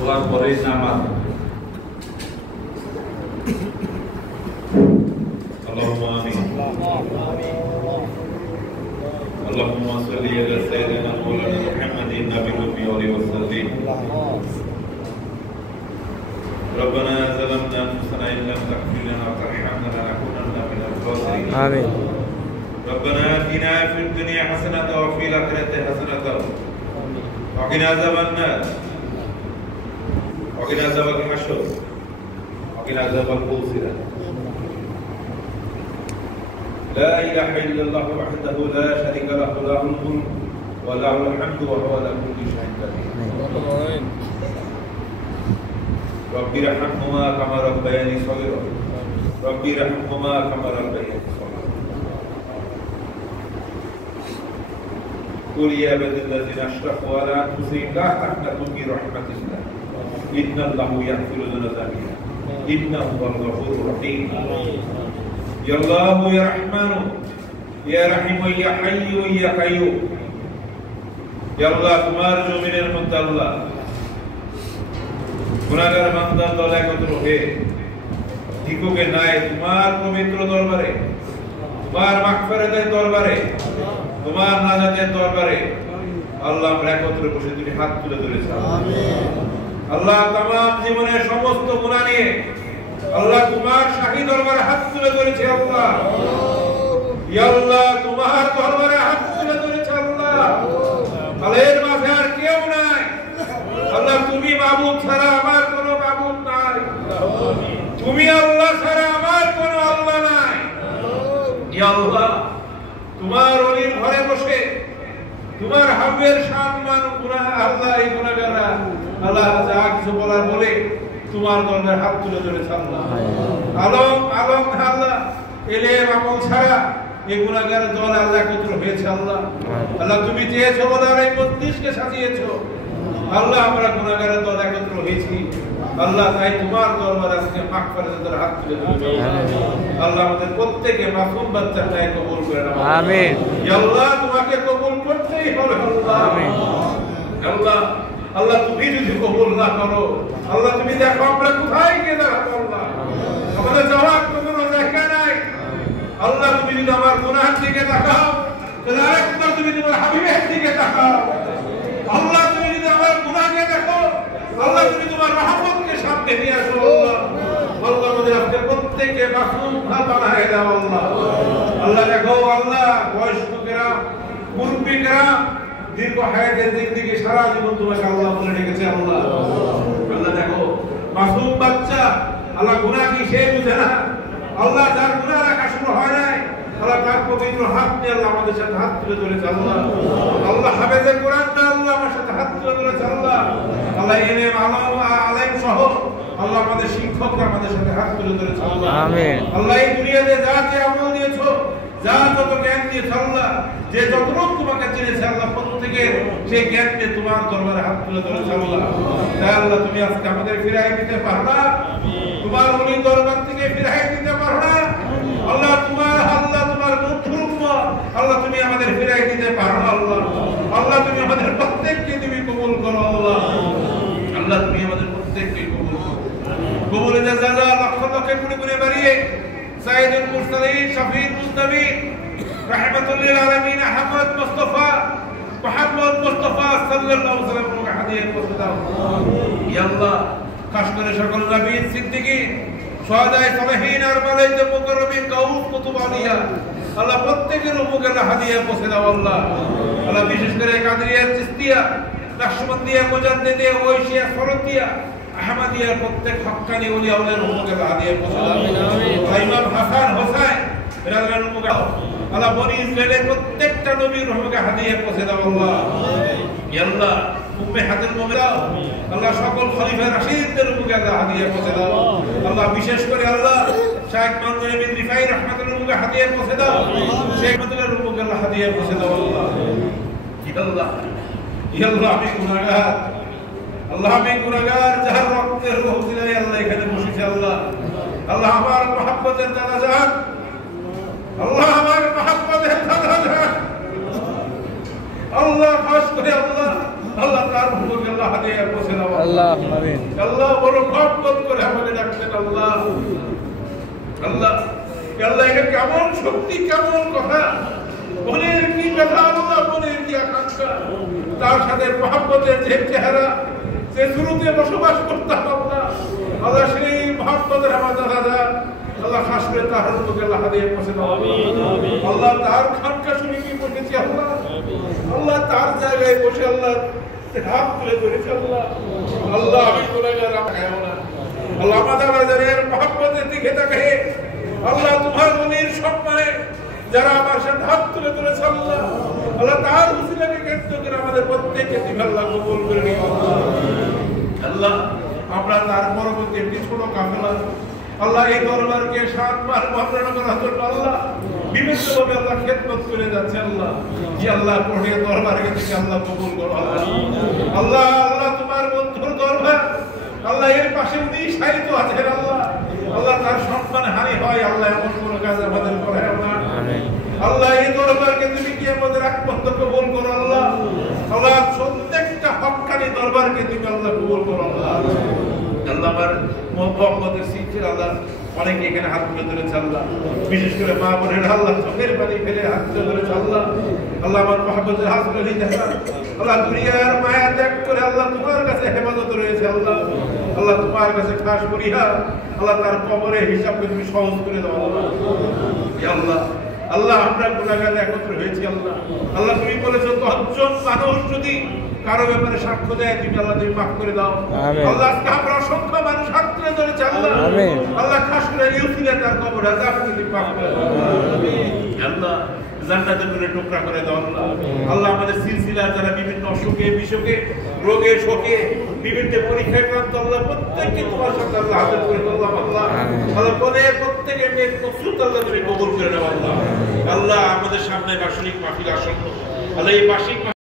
দোয়ার পরেই নামাজ। اللهم آمين. اللهم صل على سيدنا مولانا محمد النبي الأمي وسلم. ربنا ظلمنا أنفسنا إن لم تغفر لنا وترحمنا لنكونن من الخاسرين. آمين. ربنا آتنا في الدنيا حسنة وفي الآخرة حسنة وقنا عذاب النار وقنا عذاب الحشر وقنا عذاب الخلد. لا إله إلا الله وحده لا شريك له له الملك وله الحمد وهو على كل شيء قدير. رب ارحمهما كما ربياني صغيرا. رب ارحمهما كما ربياني صغيرا. قل يا عباد الذين أشركوا على أنفسهم لا تقنطوا من رحمة الله إن الله يغفر الذنوب جميعا إنه هو الغفور الرحيم. يا الله يا رحمن يا رحيم يا حي يا قيوم. يا الله তোমার জমিনের মধ্যে আল্লাহ গুনাহগার বান্দা দল একত্র হয়ে ভিক্ষুকে নাই তোমার পবিত্র দরবারে, তোমার মাগফিরাতের দরবারে, তোমার নাজাতের দরবারে আল্লাহ আমরা একত্রে বসে তুমি হাত তুলে ধরেছো। আমিন। আল্লাহ तमाम জীবনের সমস্ত গুনাহ নিয়ে আল্লাহ তোমার শাহী দরবারে হাত তুলে ধরেছে। আল্লাহ ইয়া আল্লাহ তোমার দরবারে হাত তুলে ধরেছে। আল্লাহ আলের মাঝে আর কেউ নাই। আল্লাহ তুমি মাবুদ ছাড়া আমার কোনো মাবুদ নাই। তুমি আল্লাহ ছাড়া আমার কোনো আল্লাহ নাই। ইয়া আল্লাহ তোমার ওলির ঘরে বসে তোমার হাবিবের সম্মান গুনাহ আল্লাহ এই গুনাহগাররা আল্লাহ যা কিছু বলার বলে তোমার দরবারে হাত তুলে ধরেছে। আল্লাহ আলম আলম আল্লাহ এলেম আমল ছাড়া এই গুনাহগার দল আল্লাহ একত্র হয়েছে। আল্লাহ আল্লাহ তুমি চেয়েছো বলে এই মজলিসকে সাজিয়েছো। আল্লাহ আমরা গুনাহগারের দল একত্র হয়েছি। আল্লাহ তাই তোমার দরবারে আজকে মাগফিরাতের হাত তুলে ধরেছি। আল্লাহ আমাদের প্রত্যেককে মাসুম বাচ্চাটাকে কবুল করে নাও। আমিন। ইয়া আল্লাহ তোমাকে কবুল করতেই হবে। আল্লাহ আমিন। আল্লাহ আল্লাহ তুমি যদি কবুল না করো আল্লাহ তুমি দেখো আমরা কোথায় গিয়ে দাঁড়াবো। আল্লাহ আমাদের যাওয়ার কোনো জায়গা নাই। আল্লাহ তুমি যদি আমার গুনাহের দিকে তাকাও তাহলে আরেকবার তুমি তোমার হাবিবের দিকে তাকাও। আল্লাহ তুমি যদি আমার গুনাহকে দেখো আল্লাহ তুমি তোমার রহমতকে সামনে নিয়ে আসো। আল্লাহ আল্লাহ আমাদের আজকে প্রত্যেককে মাসুম বানায় দাও। আল্লাহ আল্লাহ দেখো আল্লাহ বয়স্করা মুরব্বিরা দীর্ঘ হায়াতের জিন্দেগি সারা জীবন তোমাকে আল্লাহ বলে রেখেছে। আল্লাহ আল্লাহ দেখো মাসুম বাচ্চা আল্লাহ গুনাহ কি সে বুঝে না। আল্লাহ যার গুনাহ রাখা শুরু হয় নাই আল্লাহ তার পবিত্র হাত নিয়ে আল্লাহ আমাদের সাথে হাত তুলে ধরেছে। আল্লাহ আল্লাহ হাফেজে কোরআন না আল্লাহ আমার সাথে হাত তুলে ধরেছে। আল্লাহ আল্লাহ ইলম আলেম সহ আল্লাহ আমাদের শিক্ষকরা আমাদের সাথে হাত তুলে ধরেছে। আল্লাহ আমিন। আল্লাহ এই দুনিয়াতে যা যে আমল দিয়েছো যা যত জ্ঞান দিয়েছো আল্লাহ যে যতটুকু তোমাকে চিনেছে আল্লাহ প্রত্যেকে সেই জ্ঞান নিয়ে তোমার দরবারে হাত তুলে ধরেছে। আল্লাহ তাই আল্লাহ তুমি আজকে আমাদের ফিরাই দিতে পারো না। তোমার ওলি দরবার থেকে ফিরাই দিতে পারো না। আল্লাহ তোমার বন্ধুর উম্মত আল্লাহ তুমি আমাদের ফিরাই দিতে পারো না। আল্লাহ আল্লাহ তুমি আমাদের প্রত্যেককে তুমি কবুল করো। আল্লাহ আল্লাহ তুমি আমাদের প্রত্যেককে কবুল করো। কবুলের জাযা লক্ষ লক্ষ কোটি কোটি বাড়িয়ে সাইয়্যিদুল মুরসালিন শফিউল মুজতাবিন রাহমাতুল লিল আলামিন আহমদ মুস্তাফা মুহাম্মদ মুস্তাফা সাল্লাল্লাহু আলাইহি ওয়াসাল্লাম হাদিয়া পৌঁছে দাও। ইয়া আল্লাহ খাস করে সকল নবী সিদ্দিকীন শুহাদায়ে সালেহিন আর মালাইকে মুকাররমিন গাউস কুতুব আলিয়া আল্লাহ প্রত্যেকের উপকার হাদিয়া পৌঁছে দাও। আল্লাহ আল্লাহ বিশেষ করে কাদরিয়া চিশতিয়া নকশবন্দিয়া মুজাদ্দিদিয়া ওয়াইশিয়া ফরদিয়া আহমদিয়ার প্রত্যেক হক্কানি ওলিয়া আল্লাহর উপকার হাদিয়া পৌঁছে দাও। আমিন। ইমাম হাসান হোসেন রাদিয়াল্লাহু আনহু আল্লাহ বনি ইসরাইলের প্রত্যেকটা নবীর উপকার হাদিয়া পৌঁছে দাও। আল্লাহ ইয়া আল্লাহ উম্মাহাতুল মুমিনিন আল্লাহ সকল খলিফা রাশিদদের উপকার হাদিয়া পৌঁছে দাও। আল্লাহ বিশেষ করে আল্লাহ শাইখ মানজুর বিন রিফাই রাহমাতুল্লাহ উপকার হাদিয়া পৌঁছে দাও। শেখ মাতুল্লাহর উপকার হাদিয়া পৌঁছে দাও। আল্লাহ ইয়া আল্লাহ আমি গুনাহগার। আল্লাহ আমি গুনাহগার যার রক্তের ওসিলায় আল্লাহ এখানে বসেছি। আল্লাহ আল্লাহ আমার মহব্বতের দাদাজান আল্লাহ আমার মহব্বতের দাদাজান আল্লাহ খাস করে আল্লাহ আল্লাহ তার হুকুমকে আল্লাহ হাদিয়া পৌঁছে দাও আল্লাহ আমিন আল্লাহ বড় মহব্বত করে আমাদের রাখতেন আল্লাহ আল্লাহ আল্লাহ এটা কেমন শক্তি কেমন কথা মনের কি কথা আল্লাহ মনের কি আকাঙ্ক্ষা তার সাথে মহব্বতের যে চেহারা সে শুরুতে বসবাস করতাম আল্লাহ আল্লাহ সেই মহব্বতের আমাদের রাজা আল্লাহ খাস করে তার হুকুমকে আল্লাহ হাদিয়া পৌঁছে দাও আল্লাহ তার খানকা শুনে কি বসেছি আল্লাহ আল্লাহ তার জায়গায় বসে আল্লাহ হাত তুলে ধরেছে আল্লাহ আল্লাহ আমি গুনাহগার আল্লাহ আমাদের রাজার মহব্বতের দিকে তাকে আল্লাহ তোমার মনির সম্মানে যারা আমার সাথে হাত তুলে ধরেছে আল্লাহ আল্লাহ তার উসিলাকে কেন্দ্র করে আমাদের প্রত্যেককে তুমি আল্লাহ কবুল করে নিও আল্লাহ আমরা তার পরবর্তী একটি ছোট কাফেলা আল্লাহ এই দরবারকে সম্মান মর্যাদা করার জন্য আল্লাহ বিভিন্নভাবে আল্লাহ খেদমত করে যাচ্ছে আল্লাহ জি আল্লাহ পড়ে দরবারকে তুমি আল্লাহ কবুল করো আল্লাহ আল্লাহ তোমার বন্ধুর দরবার আল্লাহ এর পাশে উনি সাহিত্য আছেন আল্লাহ আল্লাহ তার সম্মান হানি হয় আল্লাহ এমন কোন কাজ আমাদের করে না আল্লাহ এই দরবারকে তুমি কি আমাদের একমাত্র কবুল করো আল্লাহ আল্লাহ প্রত্যেকটা হক্কানি দরবারকে তুমি আল্লাহ কবুল করো আল্লাহ আল্লাহ আমার মোহাম্মদের সিলসিলা আল্লাহ অনেকে এখানে হাত তুলে ধরেছে আল্লাহ বিশেষ করে মা বোনের আল্লাহ চোখের পানি ফেলে হাত তুলে ধরেছে আল্লাহ আল্লাহ আমার মোহাম্মদের হাত তুলে দেখা আল্লাহ দুনিয়ার মায়া ত্যাগ করে আল্লাহ তোমার কাছে হেফাজত রয়েছে আল্লাহ আল্লাহ তোমার কাছে খাস করিয়া আল্লাহ তার কবরে হিসাবকে তুমি সহজ করে দাও আল্লাহ আল্লাহ আল্লাহ আমরা গুনাহগার একত্র হয়েছি আল্লাহ আল্লাহ তুমি বলেছো 10 জন মানুষ যদি কারো ব্যাপারে সাক্ষ্য দেয় তুমি আল্লাহ তুমি মাফ করে দাও আল্লাহ আমরা অসংখ্য মানুষ হাত তুলে ধরেছে আল্লাহ আল্লাহ খাস করে ইউসিলা তার কবর আযাব তুমি মাফ করে দাও আল্লাহ জান্নাতের নূরে টুকরা করে দাও আল্লাহ আল্লাহ আমাদের সিলসিলা যারা বিভিন্ন অসুখে বিসুখে রোগে শোকে বিভিন্ন পরীক্ষায় ক্রান্ত আল্লাহ প্রত্যেককে তোমার সাথে আল্লাহ হাজির করে দাও আল্লাহ আল্লাহ বলে প্রত্যেকের নেক মকসুদ আল্লাহ তুমি কবুল করে নাও আল্লাহ আল্লাহ আমাদের সামনে বার্ষিক মাহফিল আসন্ন আল্লাহ এই বার্ষিক